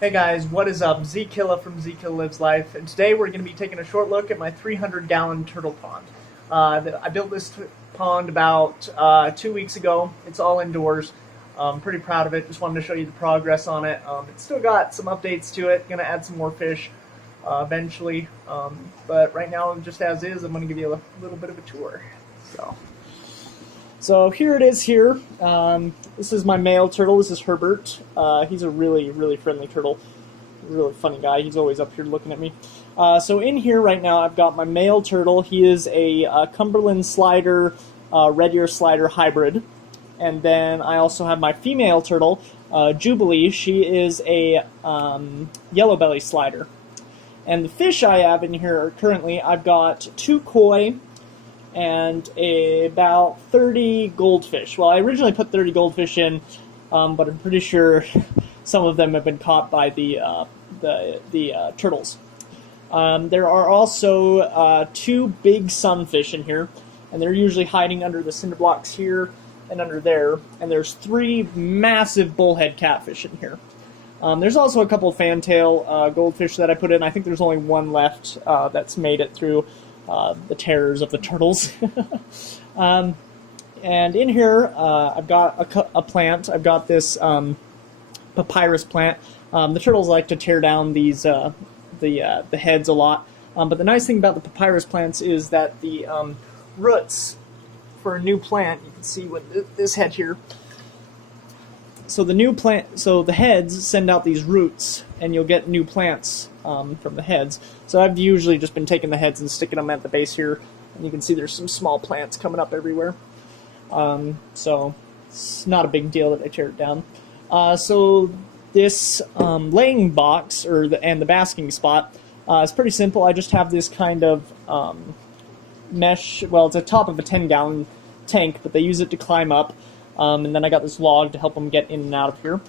Hey guys, what is up? Zkilla from Zkilla Lives Life, and today we're going to be taking a short look at my 300-gallon turtle pond. I built this pond about 2 weeks ago. It's all indoors. I'm pretty proud of it. Just wanted to show you the progress on it. It's still got some updates to it. Going to add some more fish eventually, but right now, just as is, I'm going to give you a little bit of a tour. So here it is here. This is my male turtle. This is Herbert. He's a really, really friendly turtle. Really funny guy. He's always up here looking at me. So in here right now, I've got my male turtle. He is a Cumberland slider, red ear slider hybrid. And then I also have my female turtle, Jubilee. She is a yellow belly slider. And the fish I have in here currently, I've got 2 koi and about 30 goldfish. Well, I originally put 30 goldfish in, but I'm pretty sure some of them have been caught by the turtles. There are also 2 big sunfish in here, and they're usually hiding under the cinder blocks here and under there. And there's 3 massive bullhead catfish in here. There's also a couple of fantail goldfish that I put in. I think there's only 1 left that's made it through the terrors of the turtles. And in here, I've got a plant. I've got this papyrus plant. The turtles like to tear down these the heads a lot. But the nice thing about the papyrus plants is that the roots for a new plant, you can see with this head here. So the new plant, so the heads send out these roots, and you'll get new plants from the heads. So I've usually just been taking the heads and sticking them at the base here, and you can see there's some small plants coming up everywhere. So it's not a big deal that I tear it down. So this laying box and the basking spot is pretty simple. I just have this kind of mesh. Well, it's the top of a 10-gallon tank, but they use it to climb up. And then I got this log to help them get in and out of here.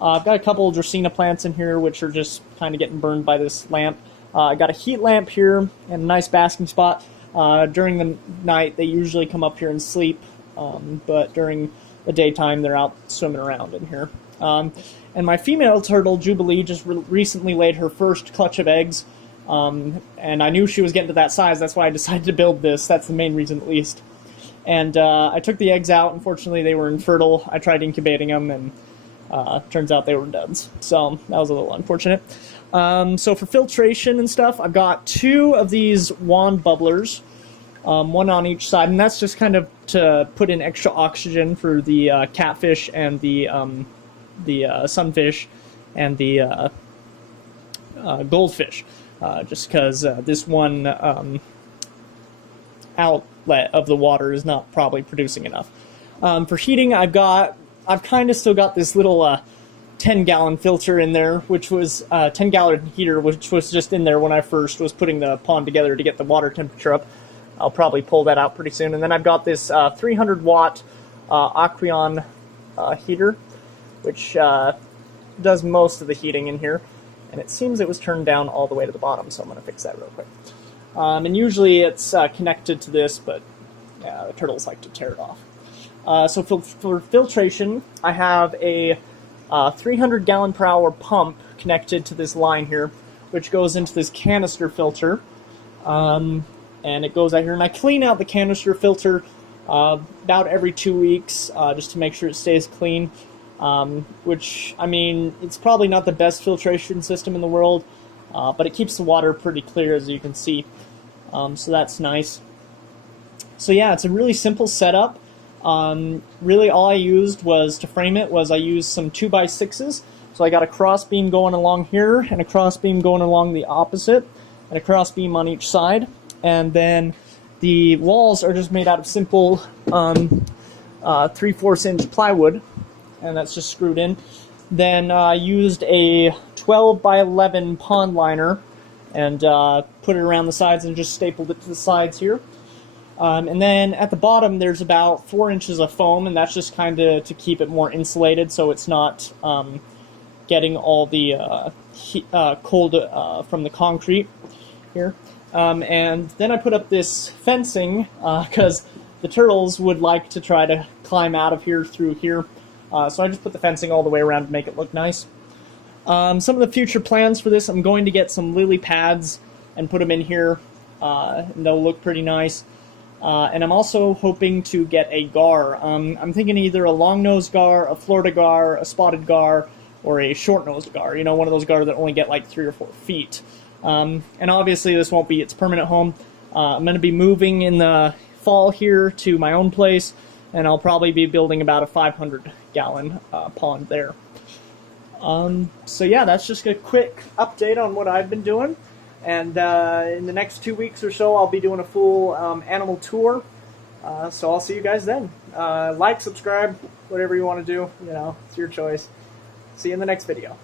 I've got a couple of Dracaena plants in here, which are just kind of getting burned by this lamp. I got a heat lamp here and a nice basking spot. During the night, they usually come up here and sleep, but during the daytime, they're out swimming around in here. And my female turtle, Jubilee, just recently laid her first clutch of eggs, and I knew she was getting to that size. That's why I decided to build this. That's the main reason, at least. And I took the eggs out. Unfortunately, they were infertile. I tried incubating them, and turns out they were duds. So that was a little unfortunate. So for filtration and stuff, I've got 2 of these wand bubblers, 1 on each side, and that's just kind of to put in extra oxygen for the catfish and the sunfish and the goldfish, just because this one outlet of the water is not probably producing enough. For heating, I've kind of still got this little 10-gallon filter in there, which was 10-gallon heater, which was just in there when I first was putting the pond together to get the water temperature up. I'll probably pull that out pretty soon. And then I've got this 300-watt Aqueon heater, which does most of the heating in here. And it seems it was turned down all the way to the bottom, so I'm going to fix that real quick. And usually it's connected to this, but the turtles like to tear it off. So for filtration, I have a 300-gallon per hour pump connected to this line here, which goes into this canister filter. And it goes out here, and I clean out the canister filter about every 2 weeks, just to make sure it stays clean. Which, I mean, it's probably not the best filtration system in the world, but it keeps the water pretty clear, as you can see. So that's nice. So yeah, it's a really simple setup. Really all I used to frame it was I used some 2x6s. So I got a cross beam going along here, and a cross beam going along the opposite, and a cross beam on each side. And then the walls are just made out of simple 3/4 inch plywood, and that's just screwed in. Then I used a 12x11 pond liner and put it around the sides and just stapled it to the sides here. And then at the bottom there's about 4 inches of foam, and that's just kind of to keep it more insulated so it's not getting all the cold from the concrete here. And then I put up this fencing because the turtles would like to try to climb out of here through here. So I just put the fencing all the way around to make it look nice. Some of the future plans for this, I'm going to get some lily pads and put them in here. And they'll look pretty nice. And I'm also hoping to get a gar. I'm thinking either a long-nosed gar, a Florida gar, a spotted gar, or a short-nosed gar. You know, one of those gar that only get like 3 or 4 feet. And obviously this won't be its permanent home. I'm going to be moving in the fall here to my own place, and I'll probably be building about a 500-gallon pond there. So yeah, that's just a quick update on what I've been doing. And in the next 2 weeks or so, I'll be doing a full animal tour. So I'll see you guys then. Like, subscribe, whatever you want to do. You know, it's your choice. See you in the next video.